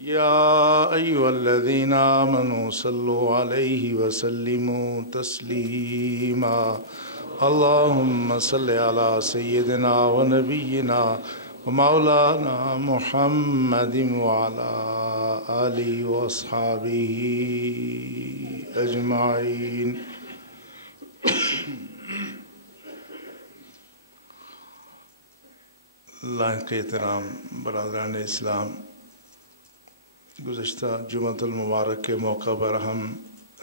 يا أيها الذين آمنوا صلوا عليه وسلموا تسليما اللهم صل على سيدنا ونبينا ومولانا محمد وعلى آله وأصحابه أجمعين. لائق احترام برادران اسلام، گزشتہ جمعۃ المبارک کے موقع پر ہم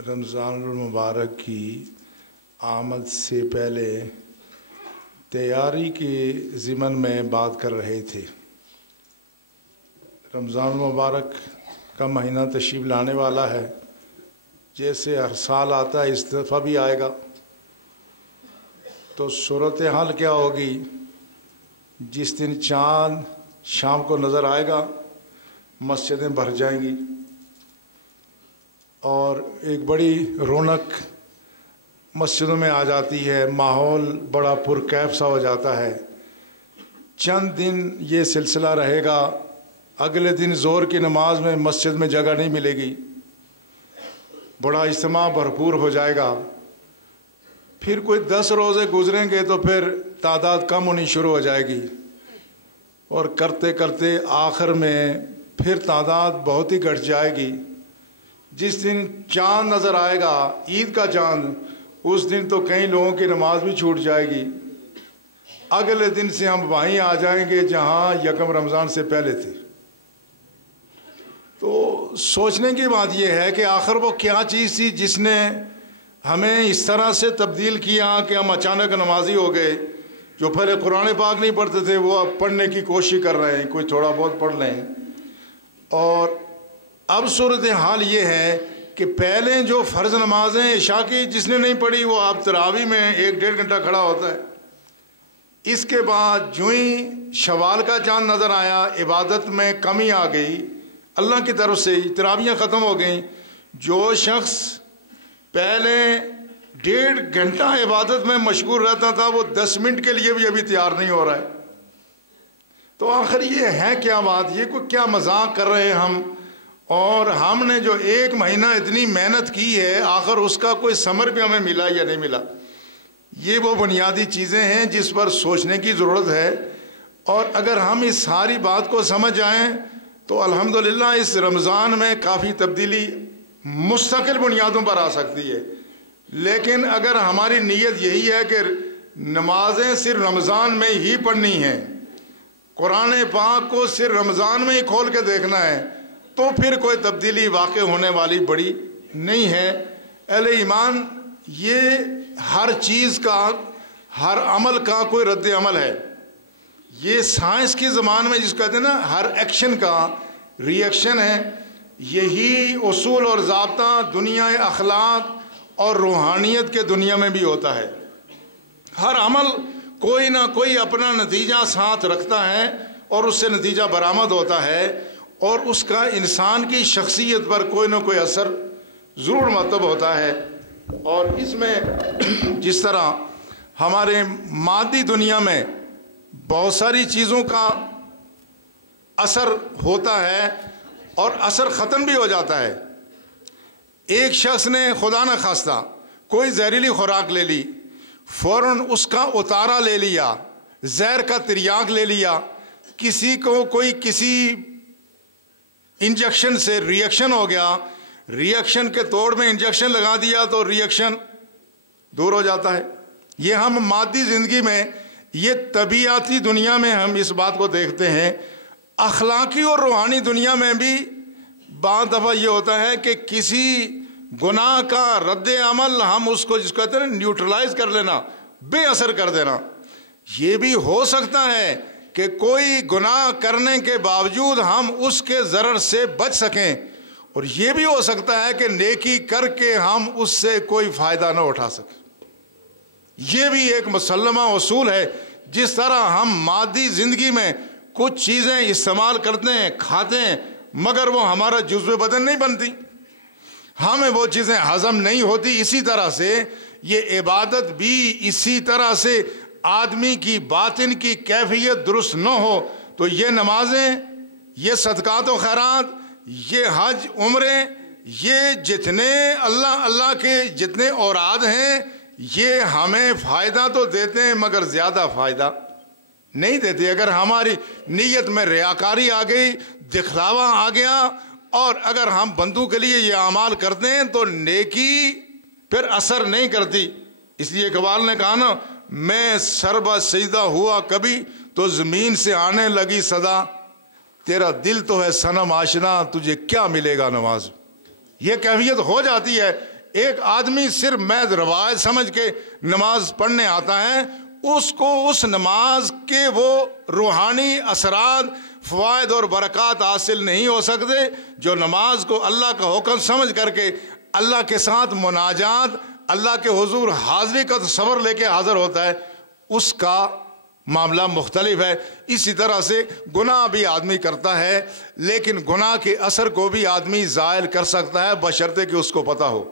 رمضان المبارک کی آمد سے پہلے تیاری کے ضمن میں بات کر رہے تھے۔ رمضان المبارک کا مہینہ تشریف لانے والا ہے، جیسے ہر سال آتا ہے اس دفعہ بھی آئے گا، تو صورتحال کیا ہوگی؟ جس دن چاند شام کو نظر آئے گا مسجدیں بھر جائیں گی اور ایک بڑی رونق مسجدوں میں آ جاتی ہے، ماحول بڑا پرکیف سا ہو جاتا ہے۔ چند دن یہ سلسلہ رہے گا، اگلے دن ظہر کی نماز میں مسجد میں جگہ نہیں ملے گی، بڑا اجتماع بھرپور ہو جائے گا۔ پھر کوئی 10 روزے گزریں گے تو پھر تعداد کم ہونی شروع ہو جائے گی، اور کرتے کرتے آخر میں پھر تعداد بہت ہی گھٹ جائے گی۔ جس دن چاند نظر آئے گا، عید کا چاند، اس دن تو کئی لوگوں کی نماز بھی چھوٹ جائے گی۔ اگلے دن سے ہم وہیں آ جائیں گے جہاں یکم رمضان سے پہلے تھے۔ تو سوچنے کی بات یہ ہے کہ آخر وہ کیا چیز تھی جس نے ہمیں اس طرح سے تبدیل کیا کہ ہم اچانک نمازی ہو گئے۔ جو پہلے قرآن پاک نہیں پڑھتے تھے وہ اب پڑھنے کی کوشش کر رہے ہیں، کوئی تھوڑا بہت پڑھ لیں۔ اور اب صورتحال یہ ہے کہ پہلے جو فرض نمازیں عشاء کی جس نے نہیں پڑھی وہ آپ تراویح میں 1-1.5 گھنٹہ کھڑا ہوتا ہے۔ اس کے بعد جو ہی شوال کا چاند نظر آیا، عبادت میں کمی آ گئی، اللہ کی طرف سے تراویحیں ختم ہو گئیں۔ جو شخص پہلے 1.5 گھنٹہ عبادت میں مشغول رہتا تھا وہ 10 منٹ کے لیے بھی ابھی تیار نہیں ہو رہا ہے۔ تو آخر یہ ہے کیا بات؟ یہ کوئی کیا مذاق کر رہے ہیں ہم؟ اور ہم نے جو 1 مہینہ اتنی محنت کی ہے، آخر اس کا کوئی ثمر بھی ہمیں ملا یا نہیں ملا؟ یہ وہ بنیادی چیزیں ہیں جس پر سوچنے کی ضرورت ہے۔ اور اگر ہم اس ساری بات کو سمجھ جائیں تو الحمدللہ اس رمضان میں کافی تبدیلی مستقل بنیادوں پر آ سکتی ہے۔ لیکن اگر ہماری نیت یہی ہے کہ نمازیں صرف رمضان میں ہی پڑھنی ہیں، قرآن پاک کو صرف رمضان میں ہی کھول کے دیکھنا ہے، تو پھر کوئی تبدیلی واقع ہونے والی بڑی نہیں ہے۔ اہل ایمان، یہ ہر چیز کا، ہر عمل کا کوئی رد عمل ہے۔ یہ سائنس کی زبان میں جس کو کہتے ہیں نا، ہر ایکشن کا ری ایکشن ہے۔ یہی اصول اور ضابطہ دنیا اخلاق اور روحانیت کے دنیا میں بھی ہوتا ہے۔ ہر عمل کوئی نہ کوئی اپنا نتیجہ ساتھ رکھتا ہے اور اس سے نتیجہ برآمد ہوتا ہے، اور اس کا انسان کی شخصیت پر کوئی نہ کوئی اثر ضرور مرتب ہوتا ہے۔ اور اس میں جس طرح ہمارے مادی دنیا میں بہت ساری چیزوں کا اثر ہوتا ہے اور اثر ختم بھی ہو جاتا ہے۔ ایک شخص نے خدا نہ خواستہ کوئی زہریلی خوراک لے لی، فوراً اس کا اتارا لے لیا، زہر کا تریاک لے لیا، کسی کو کوئی کسی انجیکشن سے ری ایکشن ہو گیا، ری ایکشن کے توڑ میں انجیکشن لگا دیا تو ری ایکشن دور ہو جاتا ہے۔ یہ ہم مادی زندگی میں، یہ طبیعتی دنیا میں ہم اس بات کو دیکھتے ہیں۔ اخلاقی اور روحانی دنیا میں بھی بعض دفعہ یہ ہوتا ہے کہ کسی گناہ کا رد عمل ہم اس کو جس کو کہتے ہیں نیوٹرلائز کر لینا، بے اثر کر دینا۔ یہ بھی ہو سکتا ہے کہ کوئی گناہ کرنے کے باوجود ہم اس کے ضرر سے بچ سکیں، اور یہ بھی ہو سکتا ہے کہ نیکی کر کے ہم اس سے کوئی فائدہ نہ اٹھا سکیں۔ یہ بھی ایک مسلمہ اصول ہے۔ جس طرح ہم مادی زندگی میں کچھ چیزیں استعمال کرتے ہیں، کھاتے ہیں، مگر وہ ہمارا جزو بدن نہیں بنتی، ہمیں وہ چیزیں ہضم نہیں ہوتی، اسی طرح سے یہ عبادت بھی اسی طرح سے آدمی کی باطن کی کیفیت درست نہ ہو تو یہ نمازیں، یہ صدقات و خیرات، یہ حج عمرے یہ جتنے اللہ کے جتنے اوراد ہیں یہ ہمیں فائدہ تو دیتے ہیں مگر زیادہ فائدہ نہیں دیتے. اگر ہماری نیت میں ریاکاری آ گئی، دکھلاوا آ گیا، اور اگر ہم بندوں کے لیے یہ اعمال کرتے ہیں تو نیکی پھر اثر نہیں کرتی. اس لیے اقبال نے کہا نا، میں سربا سجدہ ہوا کبھی تو زمین سے آنے لگی صدا، تیرا دل تو ہے صنم آشنا تجھے کیا ملے گا نماز. یہ کیفیت ہو جاتی ہے. ایک آدمی صرف محض روایت سمجھ کے نماز پڑھنے آتا ہے، اس کو اس نماز کے وہ روحانی اثرات، فوائد اور برکات حاصل نہیں ہو سکتے جو نماز کو اللہ کا حکم سمجھ کر کے اللہ کے ساتھ مناجات، اللہ کے حضور حاضری کا تصور لے کے حاضر ہوتا ہے. اس کا معاملہ مختلف ہے. اسی طرح سے گناہ بھی آدمی کرتا ہے، لیکن گناہ کے اثر کو بھی آدمی زائل کر سکتا ہے بشرطے کہ اس کو پتہ ہو.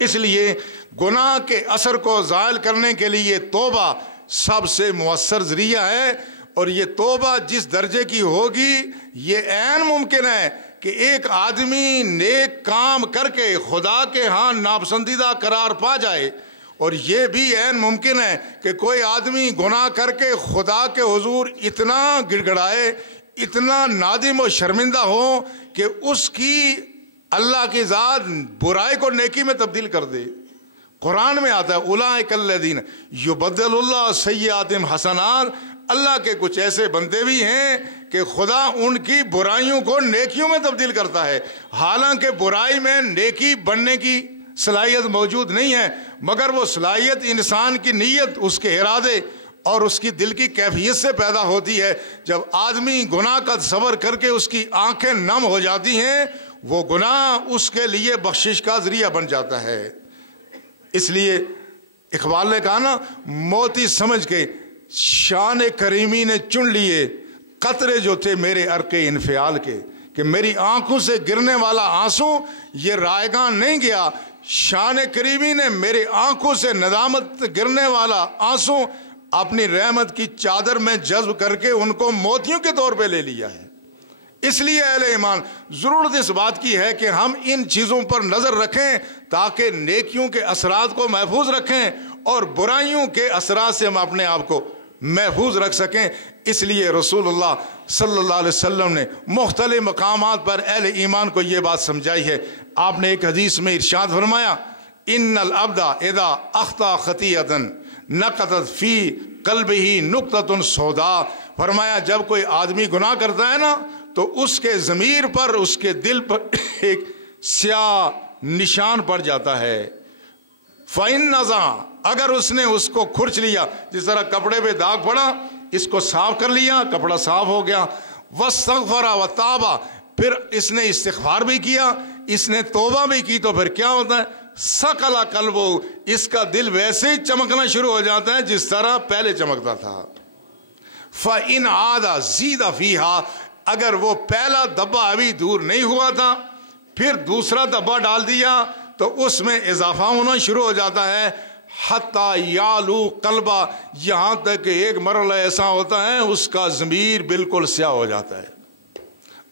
اس لیے گناہ کے اثر کو زائل کرنے کے لیے توبہ سب سے مؤثر ذریعہ ہے. اور یہ توبہ جس درجے کی ہوگی یہ عین ممکن ہے کہ ایک آدمی نیک کام کر کے خدا کے ہاں ناپسندیدہ قرار پا جائے، اور یہ بھی عین ممکن ہے کہ کوئی آدمی گناہ کر کے خدا کے حضور اتنا گڑ گڑائے، اتنا نادم و شرمندہ ہو کہ اس کی اللہ کی ذات برائی کو نیکی میں تبدیل کر دے. قرآن میں آتا ہے اولئک الذین یبدل اللہ سیئاتہم حسنات. اللہ کے کچھ ایسے بندے بھی ہیں کہ خدا ان کی برائیوں کو نیکیوں میں تبدیل کرتا ہے. حالانکہ برائی میں نیکی بننے کی صلاحیت موجود نہیں ہے، مگر وہ صلاحیت انسان کی نیت، اس کے ارادے اور اس کی دل کی کیفیت سے پیدا ہوتی ہے. جب آدمی گناہ کا تصور کر کے اس کی آنکھیں نم ہو جاتی ہیں، وہ گناہ اس کے لیے بخشش کا ذریعہ بن جاتا ہے. اس لیے اقبال نے کہا نا، موتی سمجھ کے شان کریمی نے چن لیے قطرے جو تھے میرے عرق انفعال کے، کہ میری آنکھوں سے گرنے والا آنسو یہ رائگاں نہیں گیا. شان کریمی نے میرے آنکھوں سے ندامت گرنے والا آنسو اپنی رحمت کی چادر میں جذب کر کے ان کو موتیوں کے طور پہ لے لیا ہے. اس لیے اہل ایمان ضرورت اس بات کی ہے کہ ہم ان چیزوں پر نظر رکھیں تاکہ نیکیوں کے اثرات کو محفوظ رکھیں اور برائیوں کے اثرات سے ہم اپنے آپ کو محفوظ رکھ سکیں. اس لیے رسول اللہ صلی اللہ علیہ وسلم نے مختلف مقامات پر اہل ایمان کو یہ بات سمجھائی ہے. آپ نے ایک حدیث میں ارشاد فرمایا، ان العبد اذا اخطا خطیئۃ نقطت فی قلبہ نقطۃ سوداء. فرمایا جب کوئی آدمی گناہ کرتا ہے نا تو اس کے ضمیر پر، اس کے دل پر ایک سیاہ نشان پڑ جاتا ہے. فَإِن نَزَعَ، اگر اس نے اس کو کھرچ لیا، جس طرح کپڑے پہ داغ پڑا، اس کو صاف کر لیا، کپڑا صاف ہو گیا. وَاسْتَغْفَرَ وَتَابَ، پھر اس نے استغفار بھی کیا، اس نے توبہ بھی کی، تو پھر کیا ہوتا ہے؟ سَقَلَ قَلْبُهُ، اس کا دل ویسے ہی چمکنا شروع ہو جاتا ہے جس طرح پہلے چمکتا تھا. فَإِنْ عَادَ زِيدَ فِيهَا، اگر وہ پہلا دبا ابھی دور نہیں ہوا تھا پھر دوسرا دبا ڈال دیا تو اس میں اضافہ ہونا شروع ہو جاتا ہے. حتی یالو قلبہ، یہاں تک کہ ایک مرحلہ ایسا ہوتا ہے اس کا ضمیر بالکل سیاہ ہو جاتا ہے،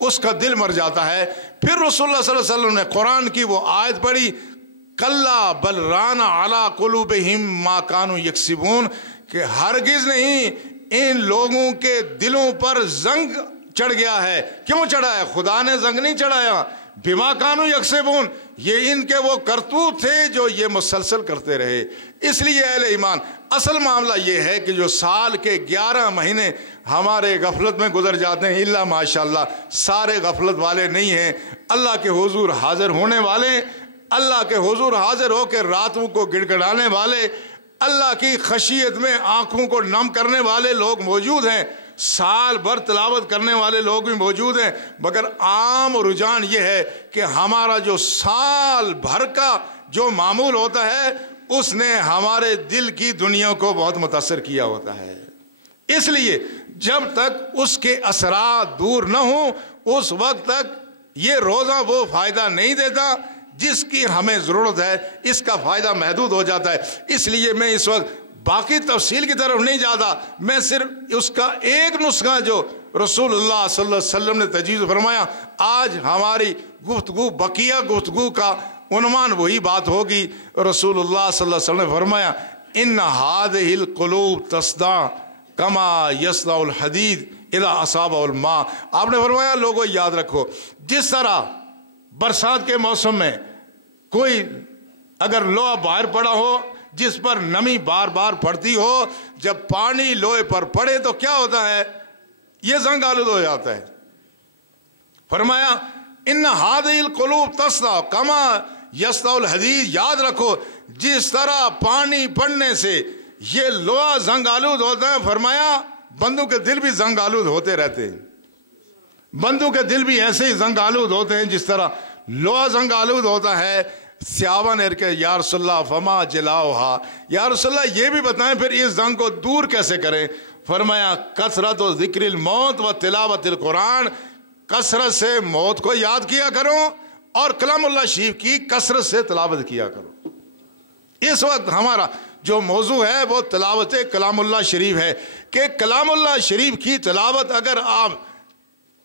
اس کا دل مر جاتا ہے. پھر رسول اللہ صلی اللہ علیہ وسلم نے قرآن کی وہ آیت پڑھی، کلا بل ران علی قلوبہم ما کانوا یکسبون، کہ ہرگز نہیں، ان لوگوں کے دلوں پر زنگ چڑھ گیا ہے. کیوں چڑھا ہے؟ خدا نے زنگ نہیں چڑھایا. بما کانوا یکسبون، یہ ان کے وہ کرتوت تھے جو یہ مسلسل کرتے رہے. اس لیے اہل ایمان اصل معاملہ یہ ہے کہ جو سال کے 11 مہینے ہمارے غفلت میں گزر جاتے ہیں، اللہ ماشاءاللہ سارے غفلت والے نہیں ہیں، اللہ کے حضور حاضر ہونے والے، اللہ کے حضور حاضر ہو کے راتوں کو گڑ گڑانے والے، اللہ کی خشیت میں آنکھوں کو نم کرنے والے لوگ موجود ہیں، سال بھر تلاوت کرنے والے لوگ بھی موجود ہیں. مگر عام رجحان یہ ہے کہ ہمارا جو سال بھر کا جو معمول ہوتا ہے اس نے ہمارے دل کی دنیا کو بہت متاثر کیا ہوتا ہے. اس لیے جب تک اس کے اثرات دور نہ ہوں اس وقت تک یہ روزہ وہ فائدہ نہیں دیتا جس کی ہمیں ضرورت ہے، اس کا فائدہ محدود ہو جاتا ہے. اس لیے میں اس وقت باقی تفصیل کی طرف نہیں جاتا، میں صرف اس کا ایک نسخہ جو رسول اللہ صلی اللہ علیہ وسلم نے تجویز فرمایا، آج ہماری گفتگو بقیہ گفتگو کا عنوان وہی بات ہوگی۔ رسول اللہ صلی اللہ علیہ وسلم نے فرمایا ان هذه القلوب تصدع کما یصدع الحدید اذا اصابہ الماء۔ آپ نے فرمایا لوگوں یاد رکھو، جس طرح برسات کے موسم میں کوئی اگر لوہا باہر پڑا ہو جس پر نمی بار بار پڑتی ہو، جب پانی لوہے پر پڑے تو کیا ہوتا ہے؟ یہ زنگ آلود ہو جاتا ہے۔ فرمایا ان هذه القلوب تصدع کما یصدع الحدید، یاد رکھو جس طرح پانی پڑنے سے یہ لوہا زنگ آلود ہوتا ہے، فرمایا بندوں کے دل بھی زنگ آلود ہوتے رہتے ہیں۔ بندوں کے دل بھی ایسے ہی زنگ آلود ہوتے ہیں جس طرح لوہا زنگ آلود ہوتا ہے۔ صحابہ نے کہا یا رسول اللہ فما جلاؤہا، یا رسول اللہ یہ بھی بتائیں پھر اس زنگ کو دور کیسے کریں؟ فرمایا کثرت و ذکر الموت و تلاوت القرآن، کثرت سے موت کو یاد کیا کرو اور کلام اللہ شریف کی کثرت سے تلاوت کیا کرو۔ اس وقت ہمارا جو موضوع ہے وہ تلاوت کلام اللہ شریف ہے کہ کلام اللہ شریف کی تلاوت اگر آپ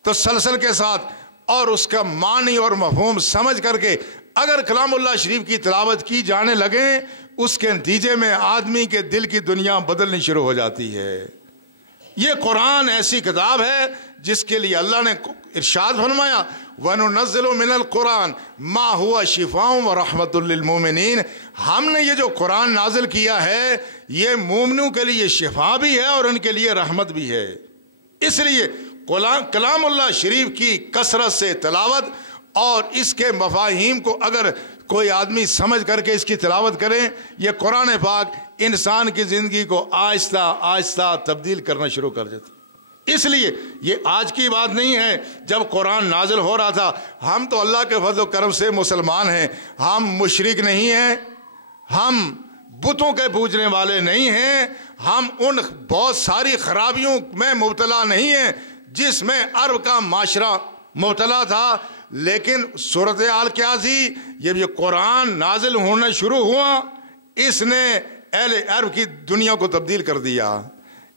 تسلسل کے ساتھ اور اس کا معنی اور مفہوم سمجھ کر کے اگر کلام اللہ شریف کی تلاوت کی جانے لگیں، اس کے نتیجے میں آدمی کے دل کی دنیا بدلنی شروع ہو جاتی ہے۔ یہ قرآن ایسی کتاب ہے جس کے لیے اللہ نے ارشاد فرمایا وَنُنَزِّلُ مِنَ الْقُرْآنِ مَا هُوَ شِفَاءٌ وَرَحْمَةٌ لِّلْمُؤْمِنِينَ، ہم نے یہ جو قرآن نازل کیا ہے یہ مومنوں کے لیے شفا بھی ہے اور ان کے لیے رحمت بھی ہے۔ اس لیے کلام اللہ شریف کی کثرت سے تلاوت اور اس کے مفاہیم کو اگر کوئی آدمی سمجھ کر کے اس کی تلاوت کرے، یہ قرآن پاک انسان کی زندگی کو آہستہ آہستہ تبدیل کرنا شروع کر دیتا۔ اس لیے یہ آج کی بات نہیں ہے، جب قرآن نازل ہو رہا تھا ہم تو اللہ کے فضل و کرم سے مسلمان ہیں، ہم مشرک نہیں ہیں، ہم بتوں کے پوجنے والے نہیں ہیں، ہم ان بہت ساری خرابیوں میں مبتلا نہیں ہیں جس میں عرب کا معاشرہ مبتلا تھا۔ لیکن صورتحال کیا تھی؟ جب یہ قرآن نازل ہونا شروع ہوا اس نے اہل عرب کی دنیا کو تبدیل کر دیا۔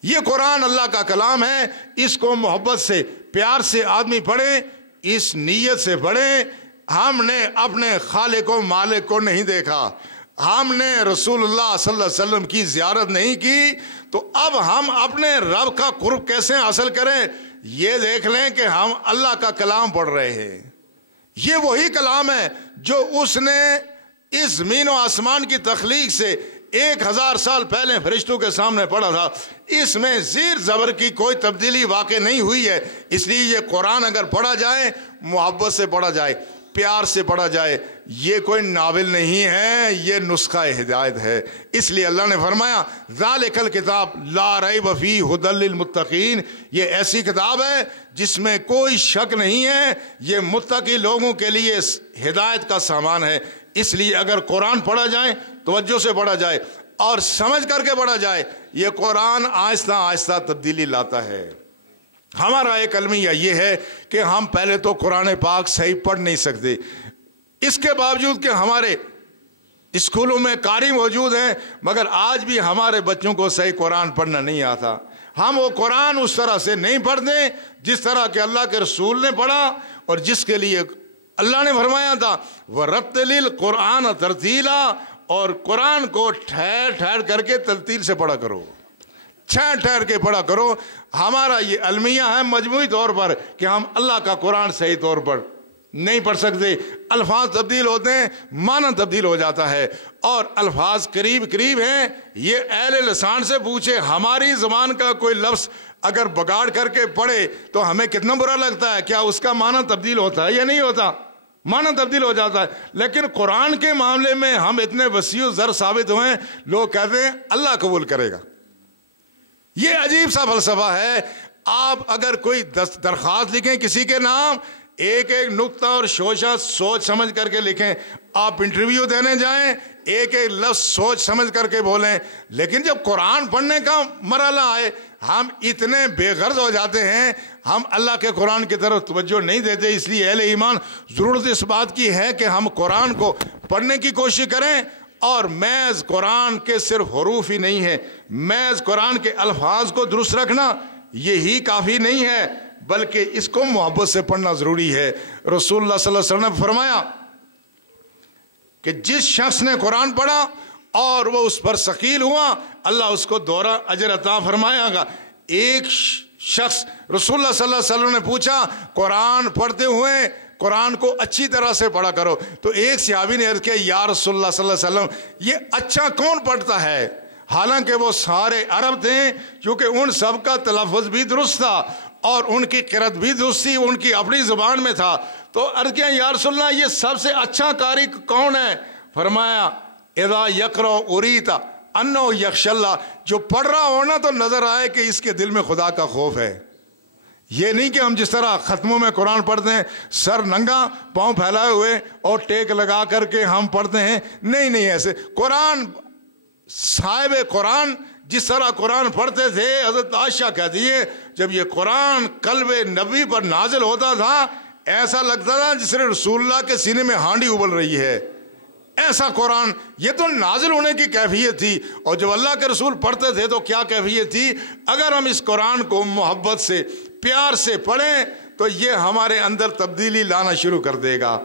یہ قرآن اللہ کا کلام ہے، اس کو محبت سے پیار سے آدمی پڑھے، اس نیت سے پڑھے ہم نے اپنے خالق و مالک کو نہیں دیکھا، ہم نے رسول اللہ صلی اللہ علیہ وسلم کی زیارت نہیں کی، تو اب ہم اپنے رب کا قرب کیسے حاصل کریں؟ یہ دیکھ لیں کہ ہم اللہ کا کلام پڑھ رہے ہیں۔ یہ وہی کلام ہے جو اس نے اس زمین و آسمان کی تخلیق سے 1000 سال پہلے فرشتوں کے سامنے پڑھا تھا۔ اس میں زیر زبر کی کوئی تبدیلی واقع نہیں ہوئی ہے۔ اس لیے یہ قرآن اگر پڑھا جائے محبت سے پڑھا جائے، پیار سے پڑھا جائے، یہ کوئی ناول نہیں ہے، یہ نسخہ ہدایت ہے۔ اس لیے اللہ نے فرمایا ذالک الکتاب لا ریب فیہ ھدی للمتقین، یہ ایسی کتاب ہے جس میں کوئی شک نہیں ہے، یہ متقی لوگوں کے لیے ہدایت کا سامان ہے۔ اس لیے اگر قرآن پڑھا جائے توجہ سے پڑھا جائے اور سمجھ کر کے پڑھا جائے، یہ قرآن آہستہ آہستہ تبدیلی لاتا ہے۔ ہمارا ایک المیہ یہ ہے کہ ہم پہلے تو قرآن پاک صحیح پڑھ نہیں سکتے، اس کے باوجود کہ ہمارے اسکولوں میں قاری موجود ہیں، مگر آج بھی ہمارے بچوں کو صحیح قرآن پڑھنا نہیں آتا۔ ہم وہ قرآن اس طرح سے نہیں پڑھتے جس طرح کہ اللہ کے رسول نے پڑھا اور جس کے لیے اللہ نے فرمایا تھا وَرَتِّلِ الْقُرْآنَ تَرْتِیلًا، اور قرآن کو ٹھہر ٹھہر کر کے ترتیل سے پڑھا کرو، ٹھہر ٹھہر کے پڑھا کرو۔ ہمارا یہ المیہ ہے مجموعی طور پر کہ ہم اللہ کا قرآن صحیح طور پر نہیں پڑھ سکتے، الفاظ تبدیل ہوتے ہیں، معنی تبدیل ہو جاتا ہے، اور الفاظ قریب قریب ہیں۔ یہ اہل لسان سے پوچھے، ہماری زبان کا کوئی لفظ اگر بگاڑ کر کے پڑھے تو ہمیں کتنا برا لگتا ہے، کیا اس کا معنی تبدیل ہوتا ہے یا نہیں ہوتا؟ معنی تبدیل ہو جاتا ہے۔ لیکن قرآن کے معاملے میں ہم اتنے وسیع زر ثابت ہوئے ہیں، لوگ کہتے ہیں اللہ قبول کرے گا۔ یہ عجیب سا فلسفہ ہے۔ آپ اگر کوئی درخواست لکھیں کسی کے نام، ایک ایک نقطہ اور شوشہ سوچ سمجھ کر کے لکھیں۔ آپ انٹرویو دینے جائیں ایک ایک لفظ سوچ سمجھ کر کے بولیں، لیکن جب قرآن پڑھنے کا مرحلہ آئے ہم اتنے بے غرض ہو جاتے ہیں، ہم اللہ کے قرآن کی طرف توجہ نہیں دیتے۔ اس لیے اہل ایمان ضرورت اس بات کی ہے کہ ہم قرآن کو پڑھنے کی کوشش کریں اور محض قرآن کے صرف حروف ہی نہیں ہے، محض قرآن کے الفاظ کو درست رکھنا یہی کافی نہیں ہے، بلکہ اس کو محبت سے پڑھنا ضروری ہے۔ رسول اللہ صلی اللہ علیہ وسلم نے فرمایا کہ جس شخص نے قرآن پڑھا اور وہ اس پر ثقیل ہوا، اللہ اس کو دوہرا اجر عطا فرمائے گا۔ ایک شخص رسول اللہ صلی اللہ علیہ وسلم نے پوچھا قرآن پڑھتے ہوئے قرآن کو اچھی طرح سے پڑھا کرو، تو ایک صحابی نے عرض کیا یا رسول اللہ صلی اللہ علیہ وسلم یہ اچھا کون پڑھتا ہے؟ حالانکہ وہ سارے عرب تھے، کیونکہ ان سب کا تلفظ بھی درست تھا اور ان کی قرأت بھی درست تھی، ان کی اپنی زبان میں تھا۔ تو عرض کیا یا رسول اللہ یہ سب سے اچھا قاری کون ہے؟ فرمایا اذا یقرأ اریتا انہ یخشی اللہ، جو پڑھ رہا ہونا تو نظر آئے کہ اس کے دل میں خدا کا خوف ہے۔ یہ نہیں کہ ہم جس طرح ختموں میں قرآن پڑھتے ہیں سر ننگا پاؤں پھیلائے ہوئے اور ٹیک لگا کر کے ہم پڑھتے ہیں، نہیں ایسے قرآن صاحب قرآن جس طرح قرآن پڑھتے تھے، حضرت عائشہ کہتی ہے جب یہ قرآن قلب نبی پر نازل ہوتا تھا ایسا لگتا تھا جس نے رسول اللہ کے سینے میں ہانڈی ابل رہی ہے، ایسا قرآن۔ یہ تو نازل ہونے کی کیفیت تھی، اور جب اللہ کے رسول پڑھتے تھے تو کیا کیفیت تھی؟ اگر ہم اس قرآن کو محبت سے پیار سے پڑھیں تو یہ ہمارے اندر تبدیلی لانا شروع کر دے گا۔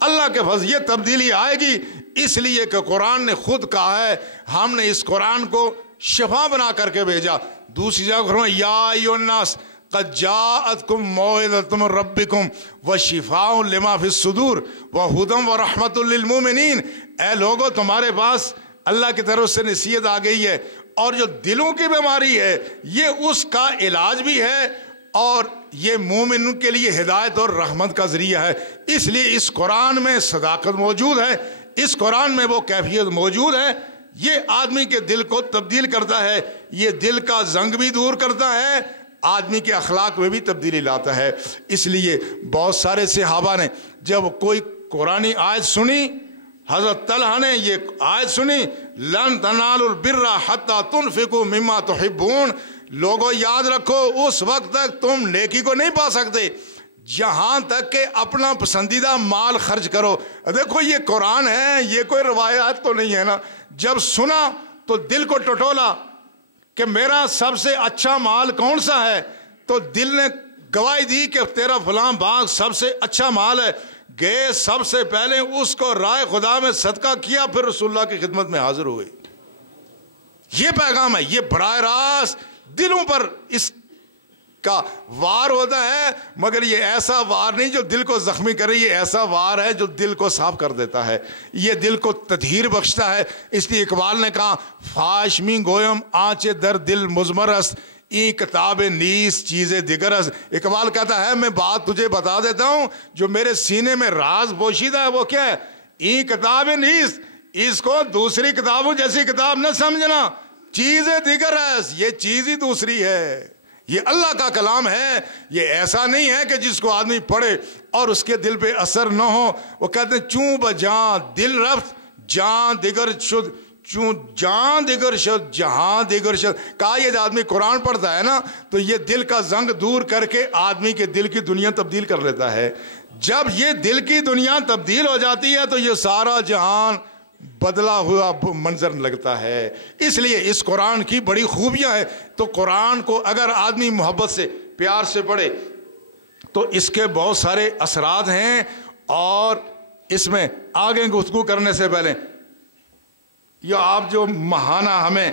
اللہ کے فضل یہ تبدیلی آئے گی اس لیے کہ قرآن نے خود کہا ہے، ہم نے اس قرآن کو شفا بنا کر کے بھیجا۔ دوسری جگہ فرمایا یا ایھا الناس قد جاءتکم موعظۃ من ربکم وشفاء لما فی الصدور وہدی ورحمۃ للمؤمنین، اے لوگو تمہارے پاس اللہ کی طرف سے نصیحت آ گئی ہے، اور جو دلوں کی بیماری ہے یہ اس کا علاج بھی ہے، اور یہ مومن کے لیے ہدایت اور رحمت کا ذریعہ ہے۔ اس لیے اس قرآن میں صداقت موجود ہے، اس قرآن میں وہ کیفیت موجود ہے، یہ آدمی کے دل کو تبدیل کرتا ہے، یہ دل کا زنگ بھی دور کرتا ہے، آدمی کے اخلاق میں بھی تبدیلی لاتا ہے۔ اس لیے بہت سارے صحابہ نے جب کوئی قرآنی آیت سنی، حضرت طلحہ نے یہ آیت سنی لن تنالوا البر حتی تنفقوا مما تحبون، لوگوں یاد رکھو اس وقت تک تم نیکی کو نہیں پا سکتے جہاں تک کہ اپنا پسندیدہ مال خرچ کرو۔ دیکھو یہ قرآن ہے، یہ کوئی روایات تو نہیں ہے نا۔ جب سنا تو دل کو ٹٹولا کہ میرا سب سے اچھا مال کون سا ہے، تو دل نے گواہی دی کہ تیرا فلاں باغ سب سے اچھا مال ہے۔ گئے سب سے پہلے اس کو رائے خدا میں صدقہ کیا، پھر رسول اللہ کی خدمت میں حاضر ہوئے۔ یہ پیغام ہے، یہ براہ راست دلوں پر اس کا وار ہوتا ہے، مگر یہ ایسا وار نہیں جو دل کو زخمی کرے، یہ ایسا وار ہے جو دل کو صاف کر دیتا ہے، یہ دل کو تطہیر بخشتا ہے۔ اس لیے اقبال نے کہا فاش می گویم آنچے در دل مزمرست این کتاب نیس چیز دیگر۔ اقبال کہتا ہے میں بات تجھے بتا دیتا ہوں جو میرے سینے میں راز پوشیدہ ہے، وہ کیا ہے؟ این کتاب نیس، اس کو دوسری کتابوں جیسی کتاب نہ سمجھنا، چیز دیگر ہے، یہ چیز ہی دوسری ہے، یہ اللہ کا کلام ہے۔ یہ ایسا نہیں ہے کہ جس کو آدمی پڑھے اور اس کے دل پہ اثر نہ ہو۔ وہ کہتے ہیں چوں بجاں دل رفت جان دیگر شد، چوں جان دیگر شد جہاں دیگر شد۔ کہا یہ آدمی قرآن پڑھتا ہے نا تو یہ دل کا زنگ دور کر کے آدمی کے دل کی دنیا تبدیل کر لیتا ہے۔ جب یہ دل کی دنیا تبدیل ہو جاتی ہے تو یہ سارا جہان بدلا ہوا منظر لگتا ہے۔ اس لیے اس قرآن کی بڑی خوبیاں ہیں۔ تو قرآن کو اگر آدمی محبت سے پیار سے پڑھے تو اس کے بہت سارے اثرات ہیں، اور اس میں آگے گفتگو کرنے سے پہلے یہ آپ جو ماہانہ ہمیں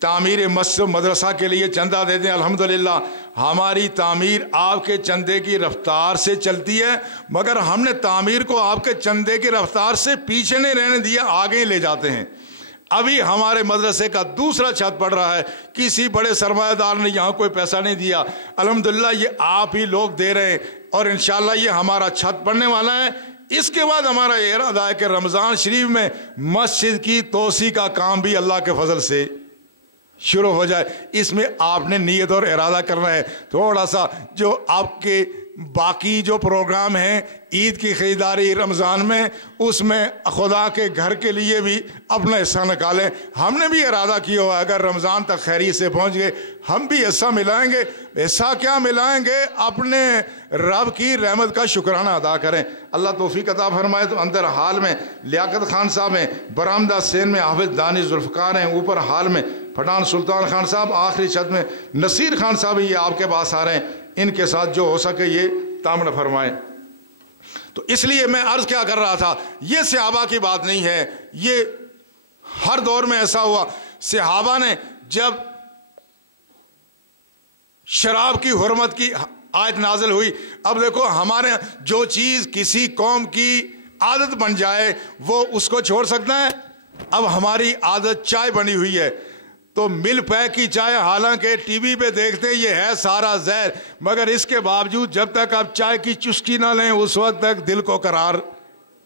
تعمیر مسجد و مدرسہ کے لیے چندہ دیتے ہیں، الحمدللہ ہماری تعمیر آپ کے چندے کی رفتار سے چلتی ہے، مگر ہم نے تعمیر کو آپ کے چندے کی رفتار سے پیچھے نہیں رہنے دیا، آگے لے جاتے ہیں۔ ابھی ہمارے مدرسے کا دوسرا چھت پڑ رہا ہے، کسی بڑے سرمایہ دار نے یہاں کوئی پیسہ نہیں دیا، الحمدللہ یہ آپ ہی لوگ دے رہے ہیں، اور انشاءاللہ یہ ہمارا چھت پڑنے والا ہے۔ اس کے بعد ہمارا یہ ارادہ ہے کہ رمضان شریف میں مسجد کی توسیع کا کام بھی اللہ کے فضل سے شروع ہو جائے. اس میں آپ نے نیت اور ارادہ کرنا ہے. تھوڑا سا جو آپ کے باقی جو پروگرام ہیں عید کی خریداری رمضان میں، اس میں خدا کے گھر کے لیے بھی اپنا حصہ نکالیں. ہم نے بھی ارادہ کیا ہوا اگر رمضان تک خیریت سے پہنچ گئے ہم بھی حصہ ملائیں گے. حصہ کیا ملائیں گے؟ اپنے رب کی رحمت کا شکرانہ ادا کریں. اللہ توفیق عطا فرمائے. تو اندر حال میں لیاقت خان صاحب ہیں، برآمدہ سین میں حافظ دانش ذوالفقار ہیں، اوپر حال میں پٹھان سلطان خان صاحب، آخری چھت میں نصیر خان صاحب یہ آپ کے پاس آ رہے ہیں. ان کے ساتھ جو ہو سکے یہ تعامل فرمائیں. تو اس لیے میں عرض کیا کر رہا تھا، یہ صحابہ کی بات نہیں ہے، یہ ہر دور میں ایسا ہوا. صحابہ نے جب شراب کی حرمت کی آیت نازل ہوئی، اب دیکھو ہمارے جو چیز کسی قوم کی عادت بن جائے وہ اس کو چھوڑ سکتا ہے؟ اب ہماری عادت چائے بنی ہوئی ہے تو مل پیک کی چائے، حالانکہ ٹی وی پہ دیکھتے یہ ہے سارا زہر، مگر اس کے باوجود جب تک آپ چائے کی چسکی نہ لیں اس وقت تک دل کو قرار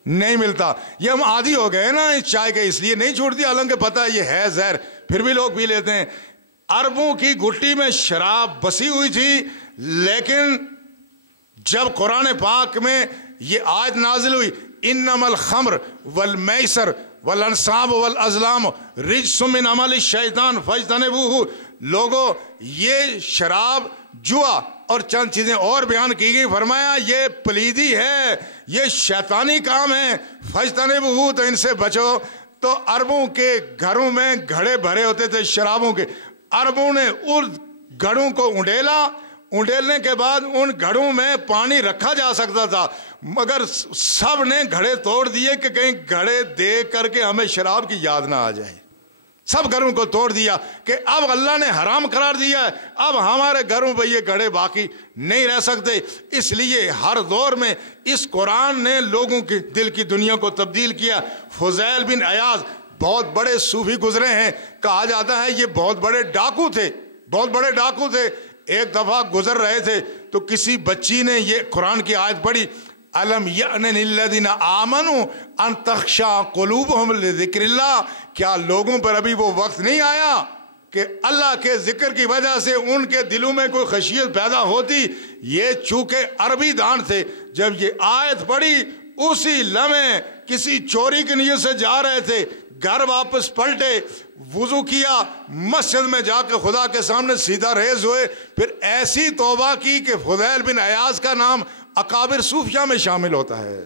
نہیں ملتا. یہ ہم عادی ہو گئے نا اس چائے کے، اس لیے نہیں چھوڑتی، حالانکہ پتہ یہ ہے زہر پھر بھی لوگ پی لیتے ہیں. اربوں کی گھٹی میں شراب بسی ہوئی تھی، لیکن جب قرآن پاک میں یہ آیت نازل ہوئی انما الخمر والمیسر والانصاب والازلام رجس من عمل الشیطان فاجتنبوہ، لوگوں یہ شراب، جوا اور چند چیزیں اور بیان کی گئی، فرمایا یہ پلیدی ہے، یہ شیطانی کام ہے، فاجتنبوہ تو ان سے بچو. تو عربوں کے گھروں میں گھڑے بھرے ہوتے تھے شرابوں کے. عربوں نے ان گھڑوں کو انڈیلنے کے بعد ان گھڑوں میں پانی رکھا جا سکتا تھا، مگر سب نے گھڑے توڑ دیے کہ کہیں گھڑے دیکھ کر کے ہمیں شراب کی یاد نہ آ جائے. سب گھروں کو توڑ دیا کہ اب اللہ نے حرام قرار دیا ہے، اب ہمارے گھروں پہ یہ گھڑے باقی نہیں رہ سکتے. اس لیے ہر دور میں اس قرآن نے لوگوں کی دل کی دنیا کو تبدیل کیا. فضیل بن عیاض بہت بڑے صوفی گزرے ہیں، کہا جاتا ہے یہ بہت بڑے ڈاکو تھے. ایک دفعہ گزر رہے تھے تو کسی بچی نے یہ قرآن کی آیت پڑھی، الم یأن للذین آمنوا ان تخشع قلوبہم لذکر اللہ، کیا لوگوں پر ابھی وہ وقت نہیں آیا کہ اللہ کے ذکر کی وجہ سے ان کے دلوں میں کوئی خشیت پیدا ہوتی. یہ چونکہ عربی دان تھے، جب یہ آیت پڑھی اسی لمحے کسی چوری کی نیت سے جا رہے تھے، گھر واپس پلٹے، وضو کیا، مسجد میں جا کے خدا کے سامنے سیدھا ریز ہوئے، پھر ایسی توبہ کی کہ فضیل بن عیاض کا نام اکابر صوفیہ میں شامل ہوتا ہے.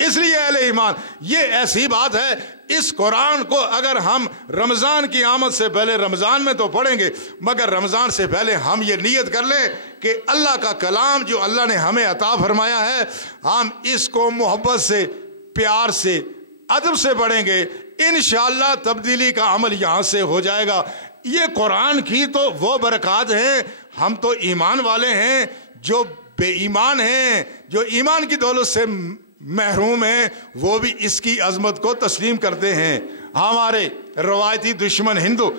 اس لیے اہل ایمان یہ ایسی بات ہے، اس قرآن کو اگر ہم رمضان کی آمد سے پہلے، رمضان میں تو پڑھیں گے مگر رمضان سے پہلے ہم یہ نیت کر لیں کہ اللہ کا کلام جو اللہ نے ہمیں عطا فرمایا ہے ہم اس کو محبت سے، پیار سے، ادب سے پڑھیں گے، انشاءاللہ تبدیلی کا عمل یہاں سے ہو جائے گا. یہ قرآن کی تو وہ برکات ہیں. ہم تو ایمان والے ہیں، جو بے ایمان ہیں، جو ایمان کی دولت سے محروم ہیں، وہ بھی اس کی عظمت کو تسلیم کرتے ہیں. ہمارے روایتی دشمن ہندو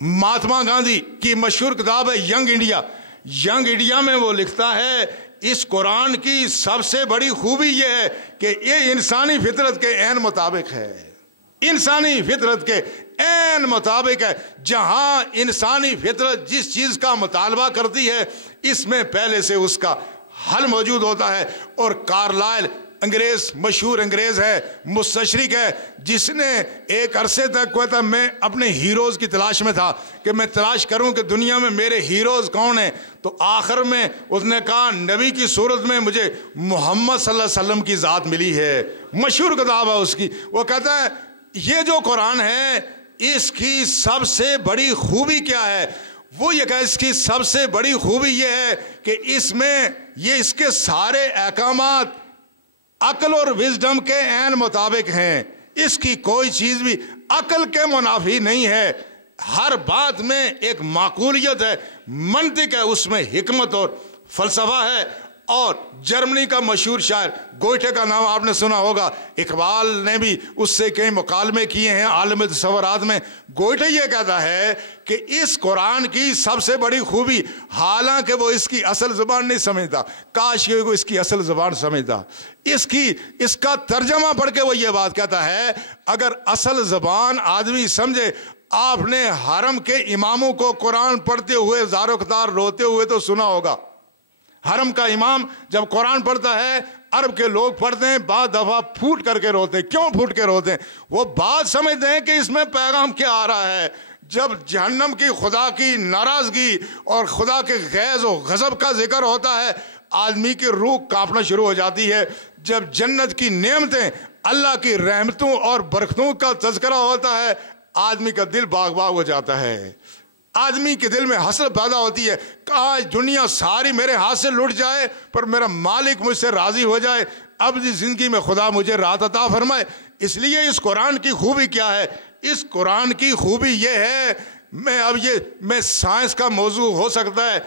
مہاتما گاندھی کی مشہور کتاب ہے ینگ انڈیا میں وہ لکھتا ہے اس قرآن کی سب سے بڑی خوبی یہ ہے کہ یہ انسانی فطرت کے عین مطابق ہے. انسانی فطرت کے عین مطابق ہے. جہاں انسانی فطرت جس چیز کا مطالبہ کرتی ہے اس میں پہلے سے اس کا حل موجود ہوتا ہے. اور کارلائل انگریز، مشہور انگریز ہے، مستشرق ہے، جس نے ایک عرصے تک کہتا میں اپنے ہیروز کی تلاش میں تھا کہ میں تلاش کروں کہ دنیا میں میرے ہیروز کون ہیں. تو آخر میں اس نے کہا نبی کی صورت میں مجھے محمد صلی اللہ علیہ وسلم کی ذات ملی ہے. مشہور کتاب ہے اس کی. وہ کہتا ہے یہ جو قرآن ہے اس کی سب سے بڑی خوبی کیا ہے؟ وہ یہ کہ اس کی سب سے بڑی خوبی یہ ہے کہ اس میں یہ اس کے سارے احکامات عقل اور وزڈم کے عین مطابق ہیں. اس کی کوئی چیز بھی عقل کے منافی نہیں ہے. ہر بات میں ایک معقولیت ہے، منطق ہے، اس میں حکمت اور فلسفہ ہے. اور جرمنی کا مشہور شاعر گوئٹے کا نام آپ نے سنا ہوگا، اقبال نے بھی اس سے کئی مکالمے کیے ہیں عالم تصورات میں. گوئٹے یہ کہتا ہے کہ اس قرآن کی سب سے بڑی خوبی، حالانکہ وہ اس کی اصل زبان نہیں سمجھتا، کاش یہ اس کی اصل زبان سمجھتا، اس کا ترجمہ پڑھ کے وہ یہ بات کہتا ہے اگر اصل زبان آدمی سمجھے آپ نے حرم کے اماموں کو قرآن پڑھتے ہوئے زارو قطار روتے ہوئے تو سنا ہوگا۔ حرم کا امام جب قرآن پڑھتا ہے، عرب کے لوگ پڑھتے ہیں، بعض دفعہ پھوٹ کر کے روتے ہیں۔ کیوں پھوٹ کے روتے ہیں؟ وہ بات سمجھتے ہیں کہ اس میں پیغام کیا آ رہا ہے۔ جب جہنم کی، خدا کی ناراضگی اور خدا کے غیظ و غضب کا ذکر ہوتا ہے، آدمی کی روح کانپنا شروع ہو جاتی ہے۔ جب جنت کی نعمتیں، اللہ کی رحمتوں اور برکتوں کا تذکرہ ہوتا ہے، آدمی کا دل باغ باغ ہو جاتا ہے۔ آدمی کے دل میں حسرت پیدا ہوتی ہے، کاش دنیا ساری میرے ہاتھ سے لٹ جائے پر میرا مالک مجھ سے راضی ہو جائے، ابدی زندگی میں خدا مجھے راحت عطا فرمائے۔ اس لیے اس قرآن کی خوبی کیا ہے؟ اس قرآن کی خوبی یہ ہے، میں سائنس کا موضوع ہو سکتا ہے،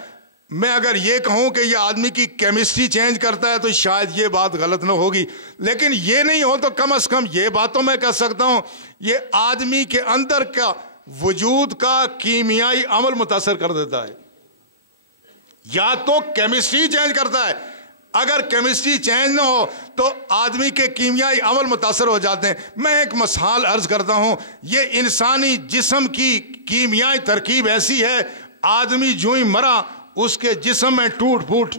میں اگر یہ کہوں کہ یہ آدمی کی کیمسٹری چینج کرتا ہے تو شاید یہ بات غلط نہ ہوگی، لیکن یہ نہیں ہو تو کم از کم یہ بات تو میں کہہ سکتا ہوں، یہ آدمی کے اندر کا وجود کا کیمیائی عمل متاثر کر دیتا ہے۔ یا تو کیمسٹری چینج کرتا ہے، اگر کیمسٹری چینج نہ ہو تو آدمی کے کیمیائی عمل متاثر ہو جاتے ہیں۔ میں ایک مثال عرض کرتا ہوں، یہ انسانی جسم کی کیمیائی ترکیب ایسی ہے، آدمی جو ہی مرا اس کے جسم میں ٹوٹ پھوٹ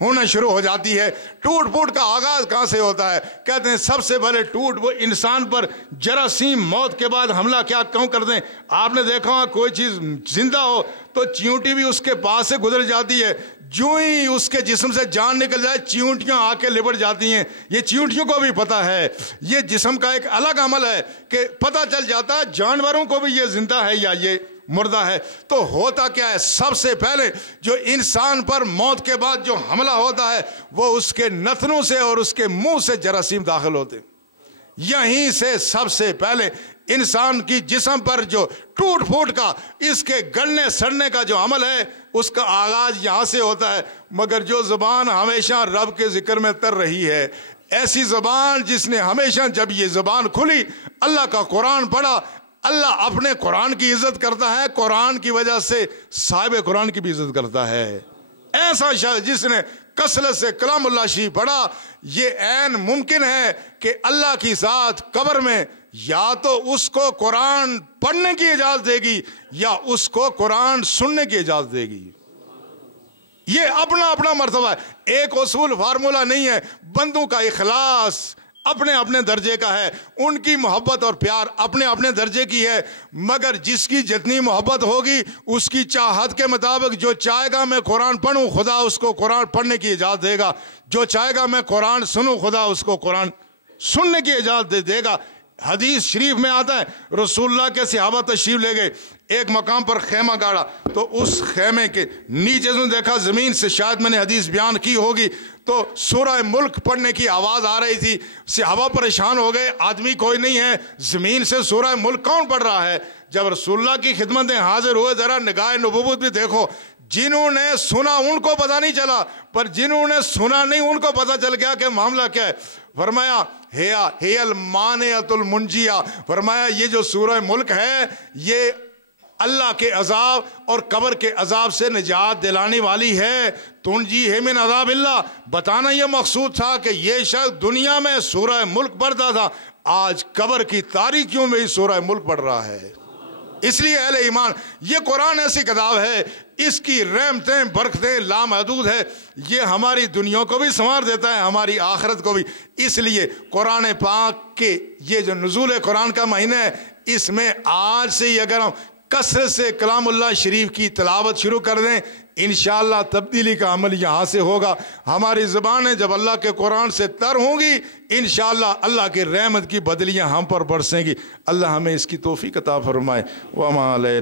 ہونا شروع ہو جاتی ہے۔ ٹوٹ پھوٹ کا آغاز کہاں سے ہوتا ہے؟ کہتے ہیں سب سے پہلے ٹوٹ وہ انسان پر جراثیم موت کے بعد حملہ کیا کیوں کرتے ہیں؟ آپ نے دیکھا ہو کوئی چیز زندہ ہو تو چیونٹی بھی اس کے پاس سے گزر جاتی ہے، جو ہی اس کے جسم سے جان نکل جائے چیونٹیاں آ کے لپٹ جاتی ہیں۔ یہ چیونٹیوں کو بھی پتہ ہے، یہ جسم کا ایک الگ عمل ہے کہ پتہ چل جاتا ہے جانوروں کو بھی یہ زندہ ہے یا یہ مردہ ہے۔ تو ہوتا کیا ہے؟ سب سے پہلے جو انسان پر موت کے بعد جو حملہ ہوتا ہے وہ اس کے نتنوں سے اور اس کے منہ سے جراثیم داخل ہوتے ہیں۔ یہیں سے سب سے پہلے انسان کی جسم پر جو ٹوٹ پھوٹ کا، اس کے گلنے سڑنے کا جو عمل ہے، اس کا آغاز یہاں سے ہوتا ہے۔ مگر جو زبان ہمیشہ رب کے ذکر میں تر رہی ہے، ایسی زبان جس نے ہمیشہ جب یہ زبان کھلی اللہ کا قرآن پڑھا، اللہ اپنے قرآن کی عزت کرتا ہے، قرآن کی وجہ سے صاحب قرآن کی بھی عزت کرتا ہے۔ ایسا شخص جس نے کثرت سے کلام اللہ شریف پڑھا، یہ عین ممکن ہے کہ اللہ کی ذات قبر میں یا تو اس کو قرآن پڑھنے کی اجازت دے گی یا اس کو قرآن سننے کی اجازت دے گی۔ یہ اپنا اپنا مرتبہ ہے، ایک اصول فارمولہ نہیں ہے۔ بندوں کا اخلاص اپنے اپنے درجے کا ہے، ان کی محبت اور پیار اپنے اپنے درجے کی ہے، مگر جس کی جتنی محبت ہوگی اس کی چاہت کے مطابق جو چاہے گا میں قرآن پڑھوں، خدا اس کو قرآن پڑھنے کی اجازت دے گا، جو چاہے گا میں قرآن سنوں، خدا اس کو قرآن سننے کی اجازت دے گا۔ حدیث شریف میں آتا ہے رسول اللہ کے صحابہ تشریف لے گئے، ایک مقام پر خیمہ گاڑا تو اس خیمے کے نیچے سے دیکھا زمین سے، شاید میں نے حدیث بیان کی ہوگی، تو سورہ ملک پڑھنے کی آواز آ رہی تھی۔ صحابہ پریشان ہو گئے، آدمی کوئی نہیں ہے، زمین سے سورہ ملک کون پڑھ رہا ہے؟ جب رسول اللہ کی خدمت میں حاضر ہوئے، ذرا نگاہ نبوت بھی دیکھو، جنہوں نے سنا ان کو پتہ نہیں چلا، پر جنہوں نے سنا نہیں ان کو پتہ چل گیا کہ معاملہ کیا ہے۔ فرمایا ہے المانعۃ المنجیہ، فرمایا یہ جو سورہ ملک ہے یہ اللہ کے عذاب اور قبر کے عذاب سے نجات دلانے والی ہے۔ تنجی ہے من عذاب اللہ، بتانا یہ مقصود تھا کہ یہ شخص دنیا میں سورہ ملک پڑھتا تھا، آج قبر کی تاریکیوں میں ہی سورہ ملک پڑھ رہا ہے۔ اس لیے اہل ایمان، یہ قرآن ایسی کتاب ہے، اس کی رحمتیں برکتیں لامحدود ہے، یہ ہماری دنیا کو بھی سنوار دیتا ہے، ہماری آخرت کو بھی۔ اس لیے قرآن پاک کے یہ جو نزول قرآن کا مہینہ ہے، اس میں آج سے ہی اگر ہم کثرت سے کلام اللہ شریف کی تلاوت شروع کر دیں، انشاءاللہ تبدیلی کا عمل یہاں سے ہوگا۔ ہماری زبانیں جب اللہ کے قرآن سے تر ہوں گی، انشاءاللہ اللہ کی رحمت کی بدلیاں ہم پر برسیں گی۔ اللہ ہمیں اس کی توفیق عطا فرمائے۔ وما علینا